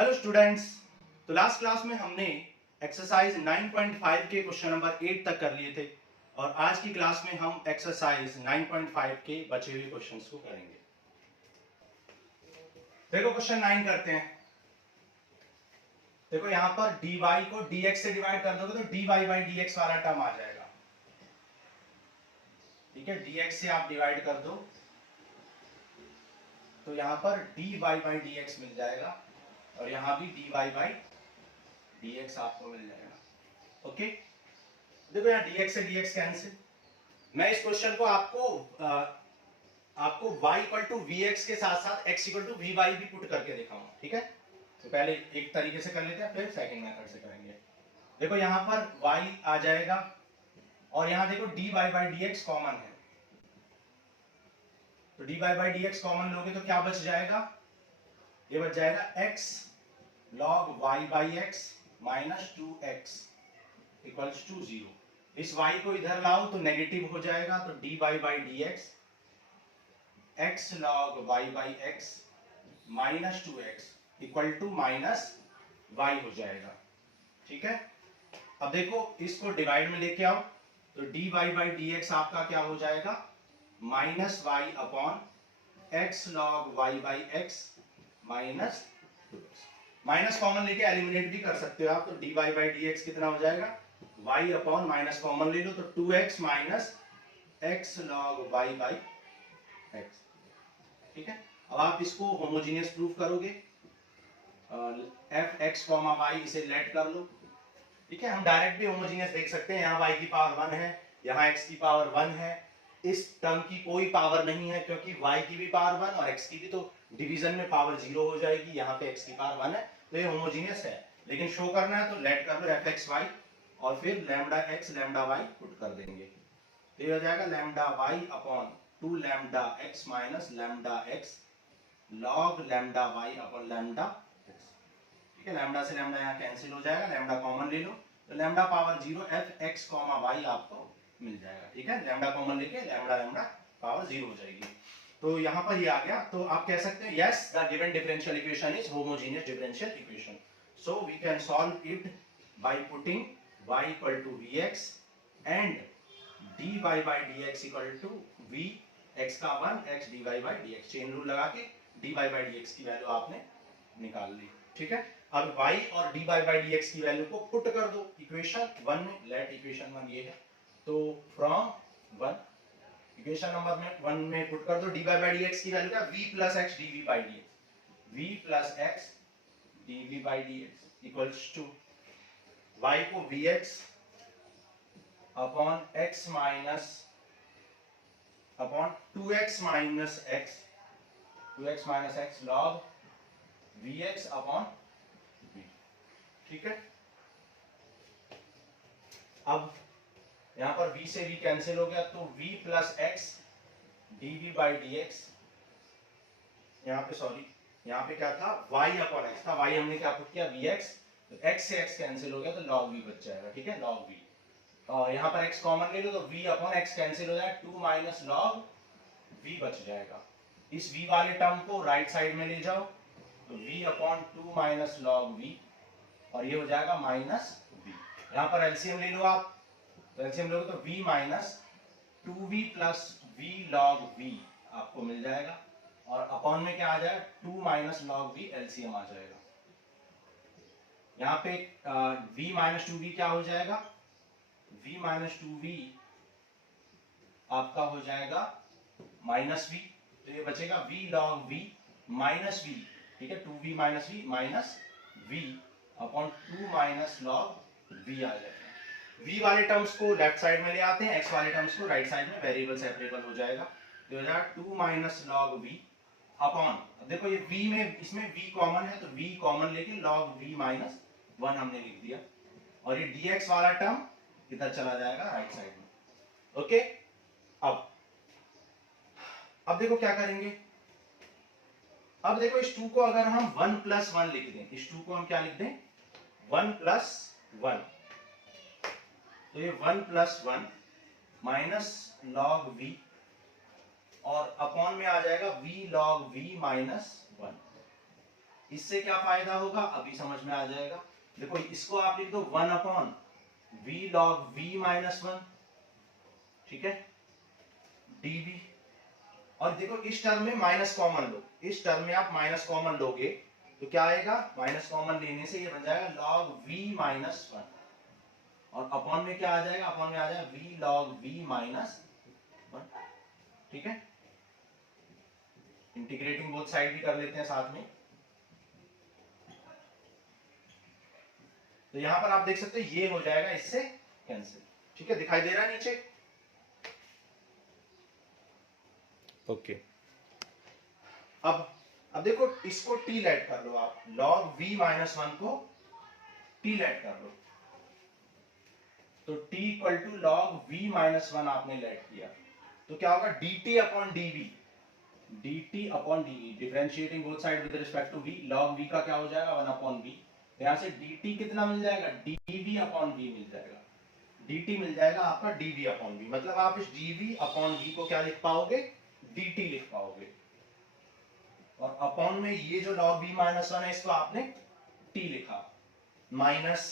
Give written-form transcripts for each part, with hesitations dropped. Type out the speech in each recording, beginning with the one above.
Hello students. तो last class में हमने एक्सरसाइज 9.5 के क्वेश्चन नंबर 8 तक कर लिए थे और आज की क्लास में हम एक्सरसाइज 9.5 के बचे हुए क्वेश्चंस को करेंगे। देखो क्वेश्चन 9 करते हैं। देखो यहां पर dy को dx से डिवाइड कर दोगे तो dy बाई dx वाला टर्म आ जाएगा। ठीक है, dx से आप डिवाइड कर दो तो यहां पर dy बाई dx मिल जाएगा और यहां भी dy बाई dx आपको मिल जाएगा। ओके, देखो यहाँ dx से dx कैंसिल। मैं इस क्वेश्चन को आपको y इक्वल टू vx के साथ साथ x इक्वल टू vy भी पुट करके दिखाऊंगा। ठीक है, तो पहले एक तरीके से कर लेते हैं फिर सेकंड मेथड से करेंगे। देखो यहाँ पर y आ जाएगा और यहाँ देखो dy बाई dx कॉमन है, तो dy बाई dx कॉमन लोगे तो क्या बच जाएगा? ये बच जाएगा x log y by x minus 2x equals to 0। इस y को इधर लाओ तो नेगेटिव हो जाएगा, तो dy by dx x log y by x minus 2x equal to minus y हो जाएगा। ठीक है, अब देखो इसको डिवाइड में लेके आओ तो dy बाई dx आपका क्या हो जाएगा? Minus y upon x log y by x minus 2x। Minus common लेके एलिमिनेट भी कर सकते हो आप, तो dy बाई dx कितना हो जाएगा? y अपॉन माइनस कॉमन ले लो तो 2x minus x log y by x। ठीक है, अब आप इसको होमोजेनियस प्रूफ करोगे, f x कॉमा y इसे लेट कर लो। ठीक है, हम डायरेक्ट भी होमोजेनियस देख सकते हैं। यहाँ y की पावर 1 है, यहाँ x की पावर 1 है, इस टर्म की कोई पावर नहीं है क्योंकि y की भी पावर 1 और x की भी, तो डिवीजन में पावर 0 हो जाएगी। यहाँ पे x की पावर 1 है तो ये होमोजेनियस है, लेकिन शो करना है तो लेट कर लो एफ एक्स वाई और फिर lambda x lambda y put कर देंगे, तो ये हो जाएगा lambda y upon 2 lambda x minus lambda x log lambda y upon lambda x. ठीक है, लैम्डा से लैम्डा यहाँ कैंसिल हो जाएगा, लैम्डा कॉमन ले लो तो lambda power 0 f x comma y आपको मिल जाएगा। ठीक है, लैम्डा कॉमन लेके लैम्डा लैम्डा पावर 0 हो जाएगी, तो यहाँ पर ये आ गया। तो आप कह सकते हैं yes the given differential equation is homogeneous differential equation, so we can solve it by putting y equal to vx and dy by dx equal to v x का 1 x dy by dx। Chain rule लगा के dy by dx की value आपने निकाल ली। ठीक है, अब y और dy बाई dx की वैल्यू को पुट कर दो इक्वेशन 1 में। लेट इक्वेशन 1 ये है, तो फ्रॉम 1 इक्वेशन नंबर 1 में पुट कर दो dy बाई dx की वैल्यू क्या? v plus x dv by dx, v plus x dv by dx equals to y को vx upon x minus upon 2x minus x 2x minus x log vx upon v। ठीक है, अब यहां पर v से v cancel हो गया तो v plus x dv by dx, यहाँ पे सॉरी यहाँ पे क्या था? y अपॉन x था, y हमने क्या पुट किया? vx, तो x से x कैंसिल हो गया तो log v बच जाएगा। ठीक है, log v, यहाँ पर x कॉमन ले लो तो v अपॉन x कैंसिल हो जाएगा, 2 माइनस log v बच जाएगा। इस v वाले टर्म को राइट साइड में ले जाओ तो v upon 2 minus log v और ये हो जाएगा माइनस v। यहाँ पर एलसीएम ले लो आप, तो एलसीएम लोगे तो v minus 2v plus v log v आपको मिल जाएगा और अपॉन में क्या आ जाएगा? 2 माइनस log v एलसीएम आ जाएगा। यहाँ पे v माइनस 2v क्या हो जाएगा? v माइनस 2v आपका हो जाएगा माइनस v, तो ये बचेगा v log v minus v। ठीक है, 2v minus v minus v upon 2 minus log v आ जाएगा। v वाले टर्म्स को लेफ्ट साइड में ले आते हैं, x वाले टर्म्स को राइट साइड में, वेरिएबल सेपरेबल हो जाएगा, तो हो जाएगा 2 माइनस log v अपॉन, देखो ये v में, इसमें v कॉमन है तो v कॉमन लेके log v माइनस 1 हमने लिख दिया और ये dx वाला टर्म इधर चला जाएगा राइट साइड में। ओके, अब देखो क्या करेंगे। अब देखो इस 2 को अगर हम 1 प्लस 1 लिख दें, इस 2 को हम क्या लिख दें? 1 प्लस 1, तो ये 1 प्लस 1 माइनस log v और अपॉन में आ जाएगा v log v माइनस 1। इससे क्या फायदा होगा अभी समझ में आ जाएगा। देखो इसको आप लिख दो 1 upon v log v minus 1, ठीक है, dv। और देखो इस टर्म में माइनस कॉमन लो, इस टर्म में आप माइनस कॉमन लोगे तो क्या आएगा, माइनस कॉमन लेने से ये बन जाएगा log v माइनस 1, और अपॉन में क्या आ जाएगा, अपॉन में आ जाएगा v log v माइनस 1, ठीक है। इंटीग्रेटिंग बोथ साइड भी कर लेते हैं साथ में। तो यहां पर आप देख सकते हैं ये हो जाएगा इससे कैंसिल, ठीक है, दिखाई दे रहा है नीचे, ओके। अब देखो इसको t लेट कर लो आप, log v माइनस 1 को t लेट कर लो, तो t equal to log v minus 1 आपने लेट किया तो क्या होगा dt upon dv, dt upon dv, differentiating both side with respect to v, log v का क्या हो जाएगा 1 अपॉन v, यहां से dt कितना मिल जाएगा, dv अपॉन v मिल जाएगा, dt मिल जाएगा आपका dv अपॉन v, मतलब आप इस dv अपॉन v को क्या लिख पाओगे, dt लिख पाओगे, और अपॉन में ये जो log v माइनस 1 है इसको आपने t लिखा, माइनस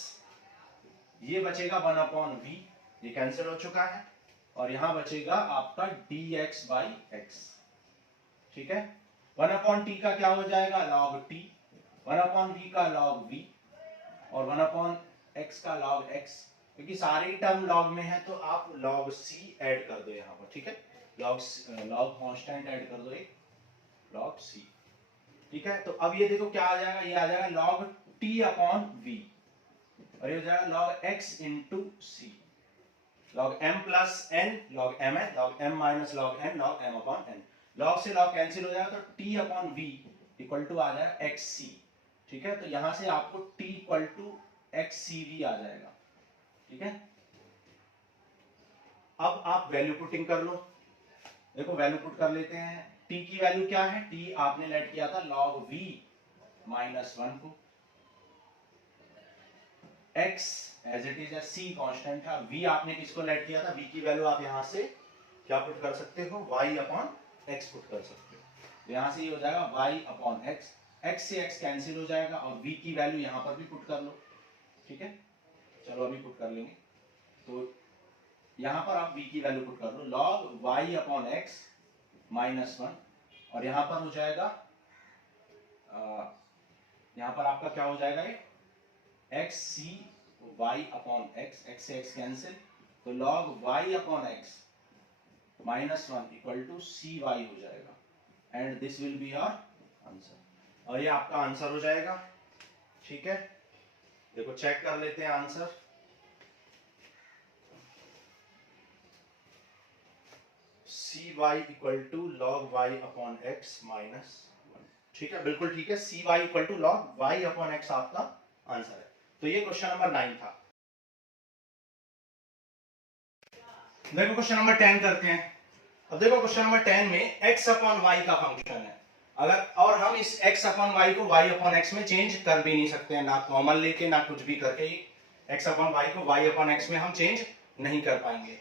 ये बचेगा 1 अपॉन v, ये कैंसिल हो चुका है, और यहां बचेगा आपका dx बाई x, ठीक है। 1 अपॉन t का क्या हो जाएगा log t, 1 अपॉन v का log v, और 1 अपॉन x का log x, क्योंकि सारे टर्म log में है तो आप log c ऐड कर दो यहाँ पर, ठीक है, log कांस्टेंट ऐड कर दो एक log c, ठीक है। तो अब ये देखो क्या आ जाएगा, ये आ जाएगा log t अपॉन v, और ये हो जाएगा log x into c, log m plus n log m है, log m minus log n log m upon n, log से log कैंसिल हो जाएगा तो t upon v equal to आ जाएगा xc, ठीक है। तो यहां से आपको t इक्वल टू xcv आ जाएगा, ठीक है। अब आप वैल्यू पुटिंग कर लो, देखो वैल्यू पुट कर लेते हैं, t की वैल्यू क्या है, t आपने लेट किया था log v माइनस 1 को, x as it is, c constant था, v आपने किसको लेट किया था, v की वैल्यू आप यहां से क्या पुट कर सकते हो, y अपॉन x पुट कर सकते हो, तो यहां से ये हो जाएगा y अपॉन x, x से x कैंसिल हो जाएगा, और v की वैल्यू यहां पर भी पुट कर लो, ठीक है। चलो अभी पुट कर लेंगे, तो यहां पर आप v की वैल्यू पुट कर लो, log y upon x minus 1, और यहां पर हो जाएगा यहां पर आपका क्या हो जाएगा, ये x c y upon x, x से x कैंसिल, तो log y upon x minus 1 equal to cy हो जाएगा, and this will be our answer, और ये आपका आंसर हो जाएगा, ठीक है। देखो चेक कर लेते हैं answer, cy equal to log y upon x minus 1, ठीक है, बिल्कुल ठीक है, cy equal to log y upon x आपका आंसर है। तो ये क्वेश्चन नंबर 9 था। देखो क्वेश्चन नंबर 10 करते हैं। अब देखो क्वेश्चन नंबर 10 में x अपॉन y का फंक्शन है, अगर, और हम इस x अपॉन y को y अपॉन x में चेंज कर भी नहीं सकते हैं, ना कॉमन लेके ना कुछ भी करके, x अपॉन y को y अपॉन x में हम चेंज नहीं कर पाएंगे,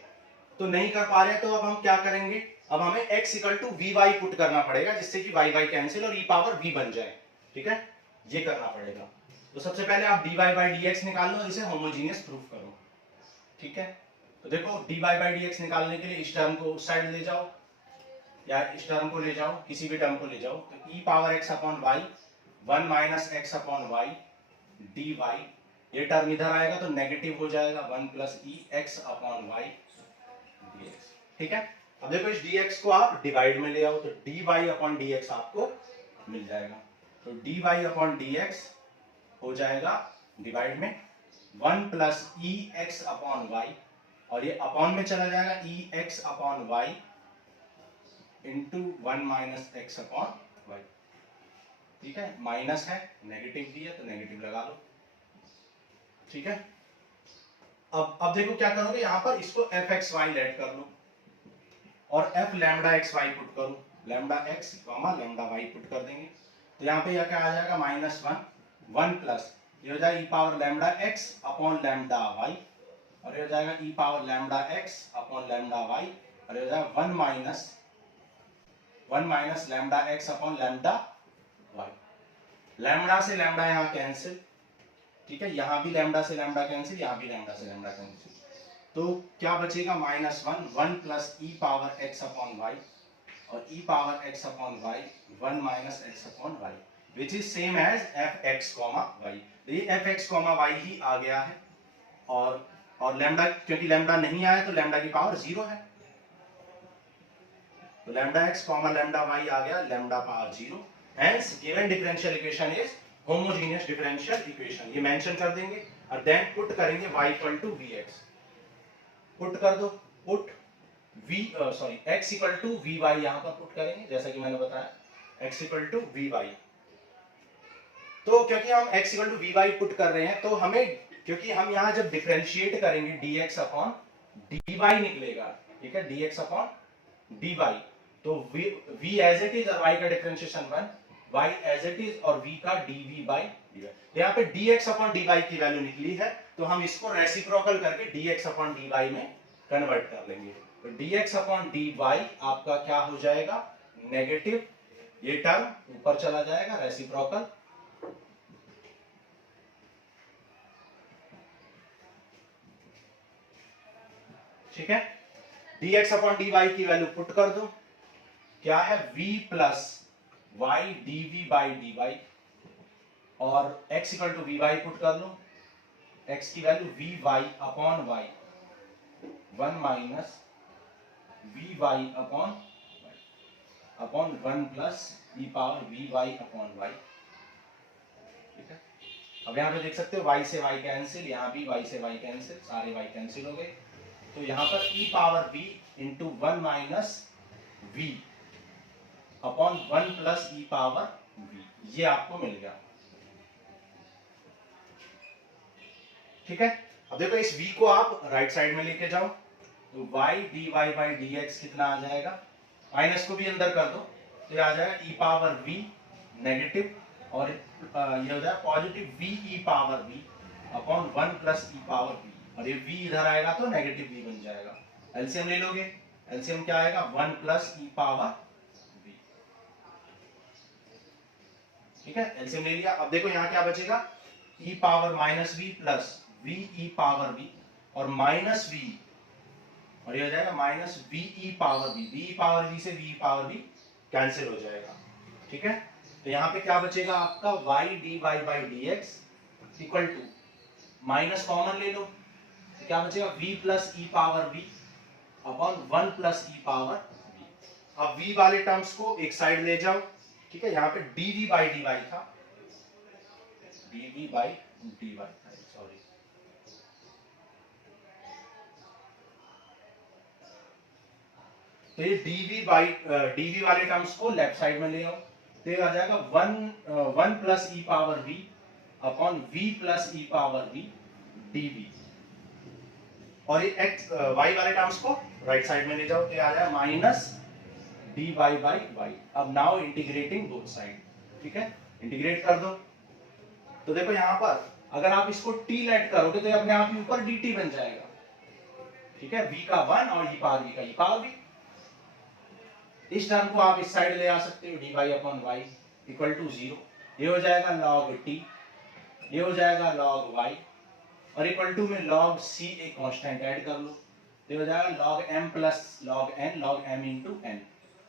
तो नहीं कर पा रहे तो अब हम क्या करेंगे, अब हमें x equal to v y put करना पड़ेगा, जिससे कि वाई वाई कैंसिल और e पावर v बन जाए, ठीक है, ये करना पड़ेगा। तो सबसे पहले आप dy बाई dx निकाल लो, इसे होमोजीनियस प्रूफ करो, ठीक है। तो देखो dy बाई dx निकालने के लिए इस टर्म को उस साइड ले जाओ, या इस टर्म को ले जाओ, किसी भी टर्म को ले जाओ, तो e power x upon y 1 minus x upon y dy, ये टर्म इधर आएगा तो नेगेटिव हो जाएगा 1 plus e x upon y dx, ठीक है। अब देखो इस dx को आप डिवाइड में ले आओ, तो dy अपॉन dx आपको मिल जाएगा, तो dy अपॉन dx हो जाएगा डिवाइड में 1 plus e x upon y, और ये अपॉन में चला जाएगा e x upon y into 1 minus x upon y, ठीक है, माइनस है, नेगेटिव भी है तो नेगेटिव लगा लो, ठीक है। अब देखो क्या करोगे, यहां पर इसको एफ एक्स वाई लेट कर लो, और f lambda x y put करो, lambda x comma lambda y put कर देंगे, तो यहाँ पे क्या आ जाएगा माइनस 1 प्लस ये हो जाएगा e power lambda x upon lambda y, और ये हो जाएगा e power lambda x upon lambda y, और ये हो जाएगा 1 minus lambda x upon lambda y, lambda से लैम्डा यहाँ कैंसिल, ठीक है, यहाँ भी लैम्डा से लैम्डा कैंसिल, यहाँ भी लैम्डा से लैम्डा कैंसिल, तो क्या बचेगा -1, 1 plus e power x upon y, और e power x upon y 1 minus x upon y, which is same as f x comma y. ये एफ एक्स कॉमा वाई ही आ गया है, और लैम्डा, क्योंकि लैम्डा नहीं आया तो लैम्डा की पावर 0 है, तो lambda x comma lambda y आ गया lambda power 0। Hence given differential equation is homogeneous differential equation, ये मेंशन कर देंगे और देन पुट करेंगे y equal to vx, put कर दो, put x equal to vy यहाँ पर पुट करेंगे, जैसा कि मैंने बताया x इक्वल टू vy। तो क्योंकि हम x equal to vy put कर रहे हैं, तो हमें, क्योंकि हम यहाँ जब डिफरेंशिएट करेंगे dx अपॉन dy निकलेगा, ठीक है, dx अपॉन dy, तो v एज इट इज और y का differentiation 1, y as it is और v का dv बाई dy। यहाँ पे dx अपॉन dy की वैल्यू निकली है, तो हम इसको रेसिप्रोकल करके dx अपॉन dy में कन्वर्ट कर लेंगे, तो dx अपॉन dy आपका क्या हो जाएगा, नेगेटिव, ये टर्म ऊपर चला जाएगा, रेसिप्रोकल, ठीक है, dx अपॉन dy की वैल्यू पुट कर दो, क्या है v plus y dv by dy, और x equal to vy put कर लो, x की value vy upon y 1 minus vy upon 1 plus e power vy upon y, ठीक है। अब यहाँ पे देख सकते हो y से y कैंसिल, यहाँ भी y से y कैंसिल, सारे y कैंसिल हो गए, तो यहाँ पर e power v into 1 minus v upon 1 plus e power v, ये आपको मिल गया, ठीक है। अब देखो इस v को आप राइट साइड में लेके जाओ, तो y dy बाई dx कितना आ जाएगा, माइनस को भी अंदर कर दो, तो ये आ जाएगा e पावर v नेगेटिव, और ये हो जाएगा positive v e power v upon 1 plus e power v, और ये v इधर आएगा तो नेगेटिव v बन जाएगा, एलसीएम ले लोगे, एलसीएम क्या आएगा 1 प्लस ई पावर, ठीक है, एलसीएम ले लिया। अब देखो यहाँ क्या बचेगा, e power minus v plus v e power v, और माइनस v, और ये हो जाएगा minus v e power v, v e power v से v e power v cancel हो जाएगा, ठीक है। तो यहाँ पे क्या बचेगा आपका y dy by dx equal to, minus common ले लो, तो क्या बचेगा v plus e power v upon 1 plus e power v। अब v वाले टर्म्स को एक साइड ले जाओ, ठीक है, यहाँ पे dv बाई dy था, dv बाई dy, सॉरी, तो ये dv वाले टर्म्स को लेफ्ट साइड में ले आओ, तो ये आ जाएगा 1 plus e power v upon v plus e power v dv, और ये x y वाले टर्म्स को राइट साइड में ले जाओ, तो ये आ जाएगा माइनस dy बाई y। अब नाउ इंटीग्रेटिंग बोथ साइड, ठीक है, इंटीग्रेट कर दो, तो देखो यहाँ पर अगर आप इसको t लेट करोगे तो ये अपने आप ही ऊपर dt बन जाएगा, ठीक है, v का 1 और e पावर v का e पावर v। इस टर्म को आप इस साइड ले आ सकते हो, dy upon y equal to 0, ये हो जाएगा log t, ये हो जाएगा log y, और इक्वल टू में log c एक कांस्टेंट ऐड कर लो, तो ये हो जाएगा log m plus log n, log m into n,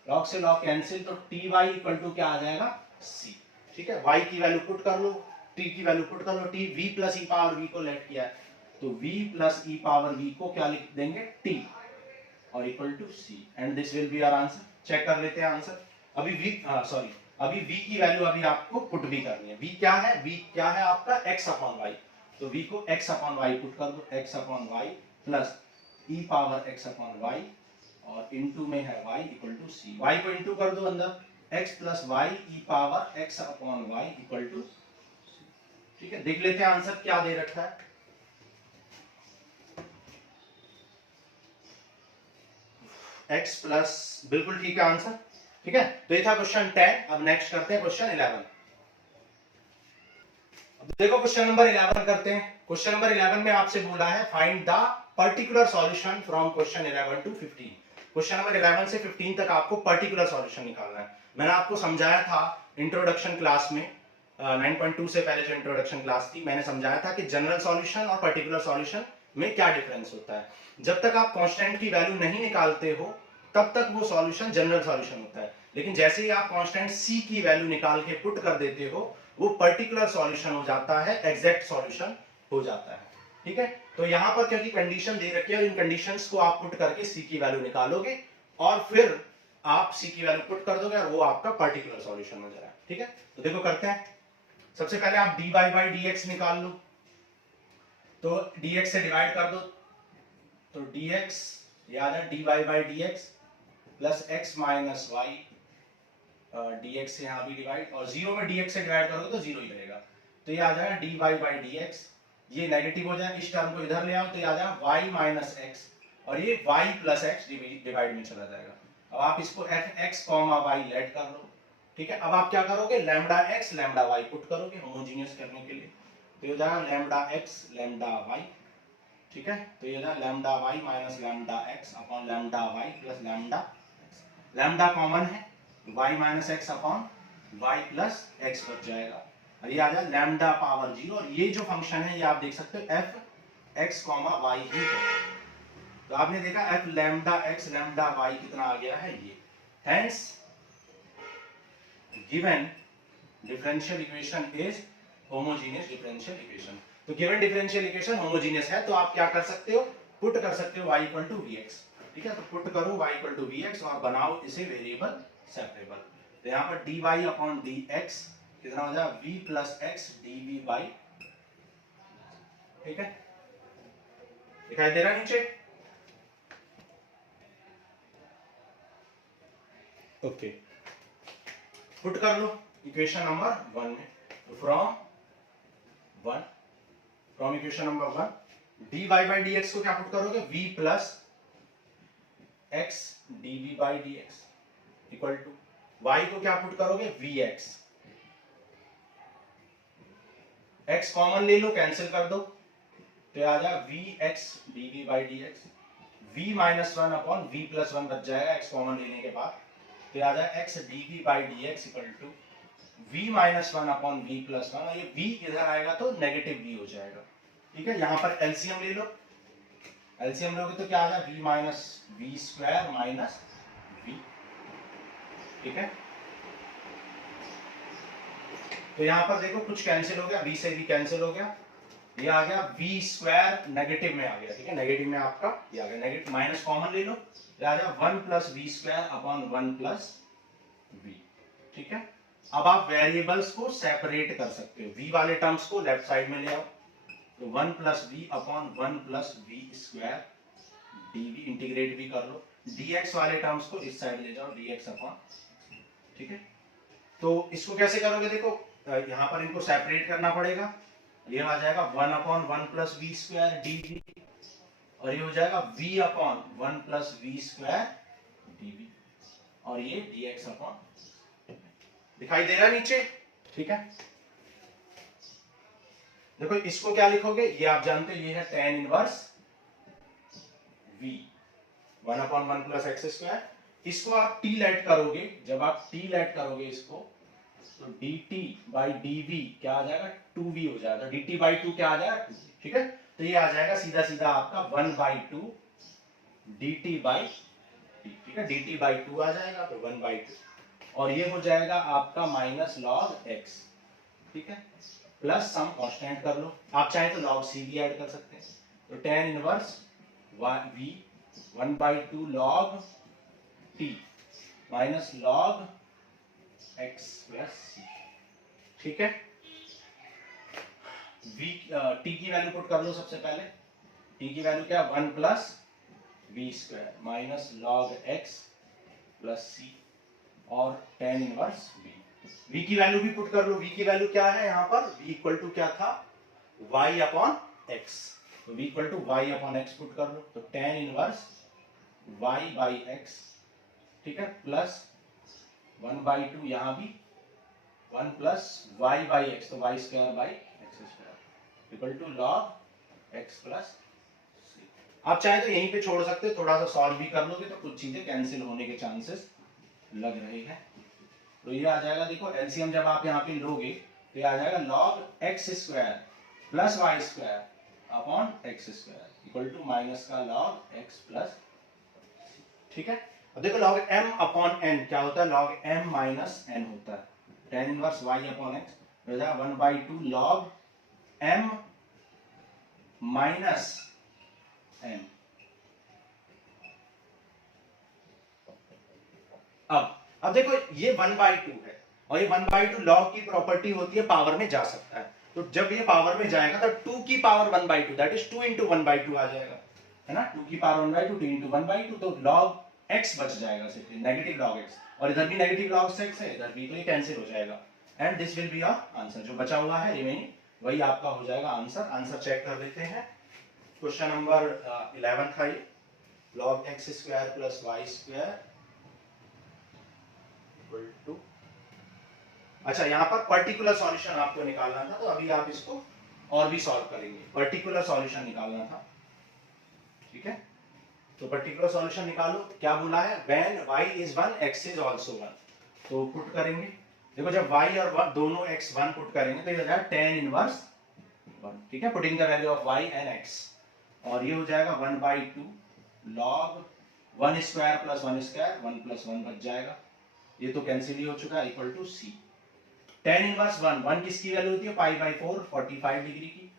log से log कैंसिल, तो ty इक्वल टू क्या आ जाएगा c, ठीक है, y की वैल्यू पुट कर लो, t की वैल्यू पुट कर लो, t v plus e power v को लेट किया है, तो v plus e power v को क्या लिख देंगे t, और equal to c, and this will be our answer. Check कर लेते हैं आंसर। अभी अभी v की वैल्यू अभी आपको पुट भी करनी है। v क्या है, v क्या है आपका x अपॉन y, तो v को x अपॉन y पुट कर दो, x upon y plus e power x upon y, और इनटू में है y equal to c, y को इनटू कर दो अंदर, x plus y e power x upon y equal to c, ठीक है। देख लेते हैं आंसर क्या दे रखा है, x प्लस, बिल्कुल ठीक है आंसर, ठीक है। तो ये था क्वेश्चन 10। अब नेक्स्ट करते हैं क्वेश्चन 11। अब देखो क्वेश्चन नंबर 11 करते हैं। क्वेश्चन नंबर 11 में आपसे बोला है find the particular solution from question 11 to 15। Question number 11 से 15 तक आपको पर्टिकुलर सॉल्यूशन निकालना है। मैंने आपको समझाया था इंट्रोडक्शन क्लास में 9.2 से पहले जो इंट्रोडक्शन क्लास थी मैंने समझाया था कि जनरल सॉल्यूशन और पर्टिकुलर सॉल्यूशन में क्या डिफरेंस होता है। जब तक आप कांस्टेंट की वैल्यू नहीं निकालते हो तब तक वो सॉल्यूशन जनरल सॉल्यूशन होता है, लेकिन जैसे ही आप कांस्टेंट c की वैल्यू निकाल के पुट कर देते हो वो पर्टिकुलर सॉल्यूशन हो जाता है, एग्जैक्ट सॉल्यूशन हो जाता है। ठीक है, तो यहां पर क्योंकि कंडीशन दे रखी है और इन कंडीशंस को आप पुट करके c की वैल्यू निकालोगे और फिर आप c की वैल्यू पुट कर दोगे और वो आपका पर्टिकुलर सॉल्यूशन हो जाएगा। ठीक है, तो देखो करते हैं। सबसे पहले आप dy बाई dx निकाल लो, तो dx से डिवाइड कर दो, तो dx ये आ जाए dy by dx plus x minus y, dx से यहाँ भी डिवाइड, और जीरो में dx से डिवाइड करोगे तो जीरो ही रहेगा, तो ये आ जाएगा dy बाई dx, ये नेगेटिव हो जाए, इस टर्म को इधर ले आओ तो ये आ जाएगा y माइनस x, और ये y प्लस x डिवाइड में चला जाएगा। अब आप इसको fx कॉमा y लेट कर लो। ठीक है, अब आप क्या करोगे, lambda x lambda y put करोगे होमोजेनियस करने के लिए, तो ये हो जाएगा लैम्डा x लैम्डा y। ठीक है, तो ये हो जाएगा lambda y minus lambda x upon lambda y plus lambda x, lambda common है, y minus x upon y plus x बच जाएगा, और ये आ जाएगा लैम्डा पावर 0, और ये जो फंक्शन है ये आप देख सकते हो f x कॉमा y ही है, तो आपने देखा f lambda x lambda y कितना आ गया है ये, hence given differential equation is homogeneous differential equation। तो given differential equation homogeneous है तो आप क्या कर सकते हो, पुट कर सकते हो y इक्वल टू vx। ठीक है, तो पुट करो y इक्वल टू vx और बनाओ इसे वेरिएबल सेपरेबल, तो यहाँ पर dy अपॉन dx कितना हो जाएगा v plus x dv by, ठीक है, दिखाई दे रहा है नीचे, ओके, पुट कर लो इक्वेशन नंबर 1 में, तो from equation number 1 dy by dx को क्या पुट करोगे, v plus x dv by dx equal to y को क्या पुट करोगे, vx, x कॉमन ले लो कैंसिल कर दो, तो आ जाएगा vx dv by dx, v minus 1 upon v plus 1 बच जाएगा x कॉमन लेने के बाद, तो आ जाएगा x dv by dx equal to v minus 1 upon v plus 1, और ये v इधर आएगा तो नेगेटिव v हो जाएगा। ठीक है, यहां पर एलसीएम ले लो, एलसीएम लोगे तो क्या आ जाएगा v minus v square minus v। ठीक है, तो यहां पर देखो कुछ कैंसिल हो गया, v से v कैंसिल हो गया, ये आ गया v स्क्वायर नेगेटिव में आ गया। ठीक है, नेगेटिव में आपका ये आ गया, नेगेटिव माइनस कॉमन ले लो, ये आ जाएगा 1 plus v square upon 1 plus v। ठीक है, अब आप वेरिएबल्स को सेपरेट कर सकते हो, v वाले टर्म्स को लेफ्ट साइड में ले आओ, तो 1 plus v upon 1 plus v square dv, integrate भी कर लो, dx वाले टर्म्स को इस साइड ले जाओ, dx अपॉन। ठीक है, तो इसको कैसे करोगे, देखो यहां पर इनको सेपरेट करना पड़ेगा, ये आ जाएगा 1 upon 1 plus v square dv, और ये हो जाएगा v upon 1 plus v square dv, और ये dx अपॉन, दिखाई दे रहा है नीचे। ठीक है, देखो इसको क्या लिखोगे, ये आप जानते हो, ये है tan inverse v 1 upon 1 plus x square, इसको आप t लेट करोगे, जब आप t लेट करोगे इसको, तो dt बाई dv क्या आ जाएगा, 2v हो जाएगा, dt बाई 2 क्या आ जाएगा 2। ठीक है, तो ये आ जाएगा सीधा सीधा आपका 1 बाई 2 dt बाई t। ठीक है, dt बाई 2 आ जाएगा, तो 1 बाई 2, और ये हो जाएगा आपका माइनस लॉग x। ठीक है, प्लस सम कांस्टेंट कर लो, आप चाहे तो लॉग c भी ऐड कर सकते हैं, तो tan inverse v 1 by 2 log t minus log x plus c। ठीक है, v t की वैल्यू पुट कर लो, सबसे पहले t की वैल्यू क्या, 1 plus v square minus log x plus c, और tan इनवर्स v की वैल्यू भी पुट कर लो, v की वैल्यू क्या है यहाँ पर, v इक्वल टू क्या था, y अपॉन x, तो v equal to y upon x put कर लो, तो tan inverse y by x। ठीक है, प्लस 1 बाई 2, यहाँ भी 1 प्लस y बाई x, तो y square by x square equal to log x plus c। आप चाहे तो यहीं पे छोड़ सकते हो, थोड़ा सा सॉल्व भी कर लोगे तो कुछ चीजें कैंसिल होने के चांसेस लग रहे हैं, तो ये आ जाएगा, देखो एलसीएम जब आप यहाँ पे लोगे तो ये आ जाएगा log x square plus y square upon x square equal to minus का log x प्लस। ठीक है, अब देखो log m अपॉन n क्या होता है, log m माइनस n होता है, tan inverse y upon x हो जाएगा 1/2 log m माइनस n। अब देखो ये 1/2 है और ये 1/2 log की प्रॉपर्टी होती है पावर में जा सकता है, तो जब ये पावर में जाएगा तो 2 की पावर 1/2 दैट इज 2 into 1/2 आ जाएगा, है ना, 2 की पावर 1/2 2 into 1/2, तो log x बच जाएगा सिर्फ नेगेटिव log x, और इधर भी नेगेटिव log x है, इधर भी, तो ये कैंसिल हो जाएगा and this will be your answer. जो बचा हुआ है रिमेनिंग वही आपका हो जाएगा आंसर। आंसर चेक कर लेते हैं। क्वेश्चन नंबर 11 था ये, log x square plus y square equal to, अच्छा यहाँ पर पर्टिकुलर सॉल्यूशन आपको निकालना था, तो अभी आप इसको और भी सॉल्व करेंगे, पर्टिकुलर सॉल्यूशन निकालना था। ठीक है, तो पर्टिकुलर सॉल्यूशन निकालो। क्या बोला है, when y is 1 x is also 1, तो पुट करेंगे। देखो जब y और 1 दोनों x 1 पुट करेंगे तो ये हो जाएगा tan इनवर्स 1। ठीक है, putting the value of y and x, और ये हो जाएगा 1/2 log 1 square plus 1 square 1 plus 1 बच जाएगा, ये तो कैंसिल ही हो चुका है, equal to c। tan inverse 1 किसकी वैल्यू होती है, π/4 45 डिग्री की,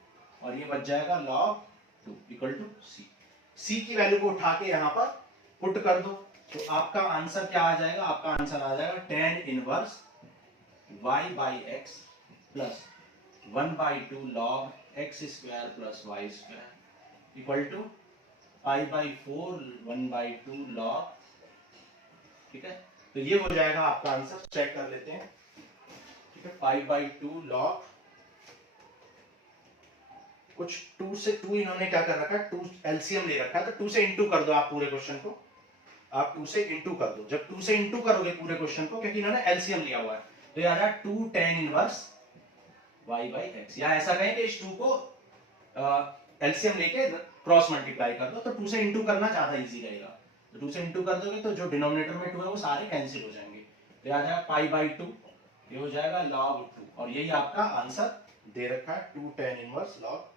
और ये बच जाएगा log 2 equal to c। c की वैल्यू को उठा के यहाँ पर पुट कर दो, तो आपका आंसर क्या आ जाएगा, आपका आंसर आ जाएगा tan inverse y/x plus 1/2 log x square plus y square equal to π/4 1/2 log। ठीक है, तो ये हो जाएगा आपका आंसर, चेक कर लेते हैं। ठीक है, π/2 log, कुछ 2 से 2 इन्होंने क्या कर रखा है, 2 एलसीएम ले रखा है, तो 2 से इंटू कर दो आप पूरे क्वेश्चन को, आप 2 से इंटू कर दो। जब 2 से इंटू करोगे पूरे क्वेश्चन को, क्योंकि इन्होंने एलसीएम लिया हुआ है, तो ये आ रहा है 2 tan इनवर्स y/x, या ऐसा कहें कि इस 2 को एलसीएम लेके क्रॉस मल्टीप्लाई कर दो, तो 2 से इंटू करना ज्यादा इजी रहेगा, तो 2 से इंटू कर दोगे तो जो डिनोमिनेटर में 2 है वो सारे कैंसिल हो जाएंगे, तो आ जाएगा π/2, ये हो जाएगा log 2, और यही आपका आंसर दे रखा है 2 tan इनवर्स log।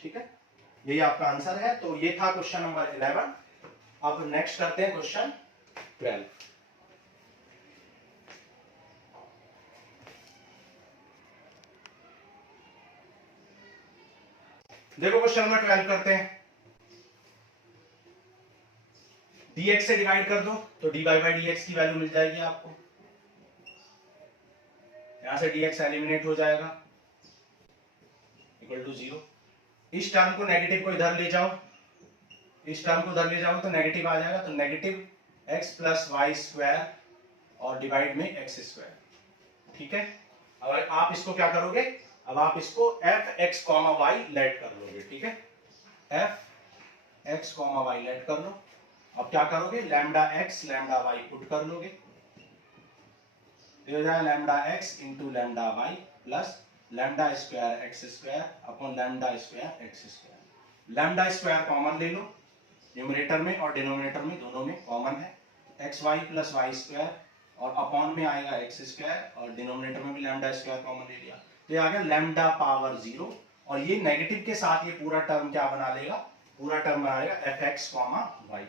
ठीक है, यही आपका आंसर है। तो ये था क्वेश्चन नंबर 11। अब नेक्स्ट करते हैं क्वेश्चन 12। देखो क्वेश्चन नंबर 12 करते हैं, dx से डिवाइड कर दो तो dy/dx की वैल्यू मिल जाएगी आपको, यहां से dx एलिमिनेट हो जाएगा इक्वल टू 0। इस टर्म को नेगेटिव को इधर ले जाओ, इस टर्म को उधर ले जाओ तो नेगेटिव आ जाएगा, तो negative x plus y square और डिवाइड में x स्क्वायर। ठीक है, अब आप इसको क्या करोगे, अब आप इसको f(x, y) लेट कर लोगे। ठीक है, f(x, y) लेट कर लो। अब क्या करोगे, lambda x lambda y put कर लोगे, ये हो जाएगा lambda x into lambda y plus lambda square x square upon lambda square x square. Lambda square common ले लो, न्यूमरेटर में और डिनोमिनेटर में दोनों में कॉमन है, xy प्लस वाई स्क्वायर और अपॉन में आएगा x स्क्वायर, और डिनोमिनेटर में भी लैम्डा स्क्वायर कॉमन ले लिया, तो ये आ गया लैम्डा पावर 0, और ये नेगेटिव के साथ ये पूरा टर्म क्या बना लेगा, पूरा टर्म बना लेगा fx, y।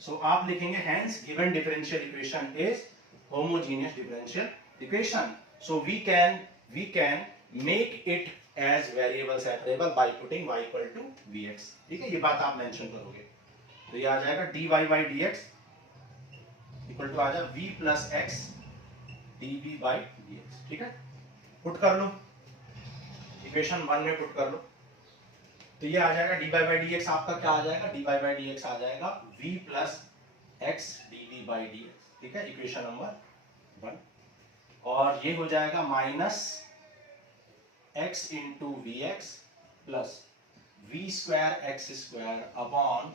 सो आप लिखेंगे hence given differential equation is homogeneous differential equation, so we can make it as variable separable by putting y equal to vx। ठीक है, ये बात आप मेंशन करोगे, तो ये आ जाएगा dy/dx इक्वल टू आ जाएगा v प्लस x dv/dx। ठीक है, पुट कर लो, इक्वेशन 1 में पुट कर लो, तो ये आ जाएगा dy/dx आपका क्या आ जाएगा, dy/dx आ जाएगा v प्लस x dv/dx। ठीक है, इक्वेशन नंबर 1, और ये हो जाएगा minus x into v x plus v square x square upon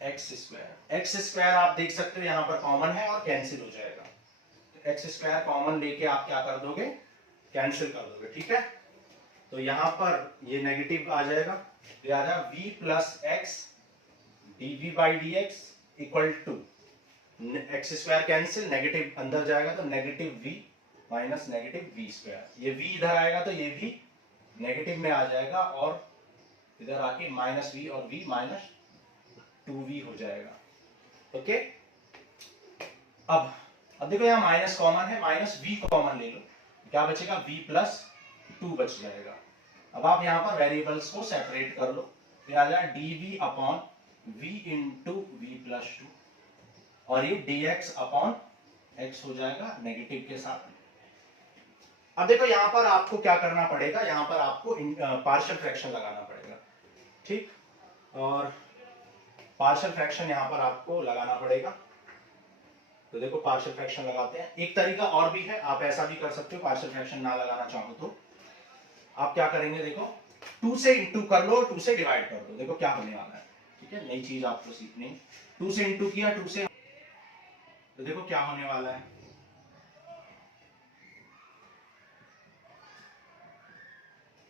x square. X square आप देख सकते हो यहाँ पर कॉमन है और कैंसिल हो जाएगा, तो एक्स स्क्वायर कॉमन लेके आप क्या कर दोगे, कैंसिल कर दोगे। ठीक है, तो यहाँ पर ये नेगेटिव आ जाएगा, तो आ जाएगा v plus x dv/dx equal to x square cancel, negative अंदर जाएगा तो negative v minus negative v square. ये वी इधर आएगा तो ये भी नेगेटिव में आ जाएगा और इधर आके माइनस वी और वी माइनस 2v हो जाएगा। ओके, अब देखो यहाँ माइनस कॉमन है, माइनस वी कॉमन ले लो, क्या बचेगा v प्लस 2 बच जाएगा। अब आप यहाँ पर वेरिएबल्स को सेपरेट कर लो, तो आ जाएगा dv upon v into v plus 2 और ये dx अपॉन x हो जाएगा नेगेटिव के साथ। अब देखो यहाँ पर आपको क्या करना पड़ेगा, यहाँ पर आपको पार्शियल फ्रैक्शन लगाना पड़ेगा, ठीक, और पार्शियल फ्रैक्शन यहाँ पर आपको लगाना पड़ेगा। तो देखो पार्शियल फ्रैक्शन लगाते हैं। एक तरीका और भी है, आप ऐसा भी कर सकते हो, पार्शियल फ्रैक्शन ना लगाना चाहो तो आप क्या करेंगे, देखो 2 से इंटू कर लो, 2 से डिवाइड कर दो, देखो क्या होने वाला है। ठीक है, नई चीज आपको सीखनी। 2 से इंटू किया, 2 से, तो देखो क्या होने वाला है।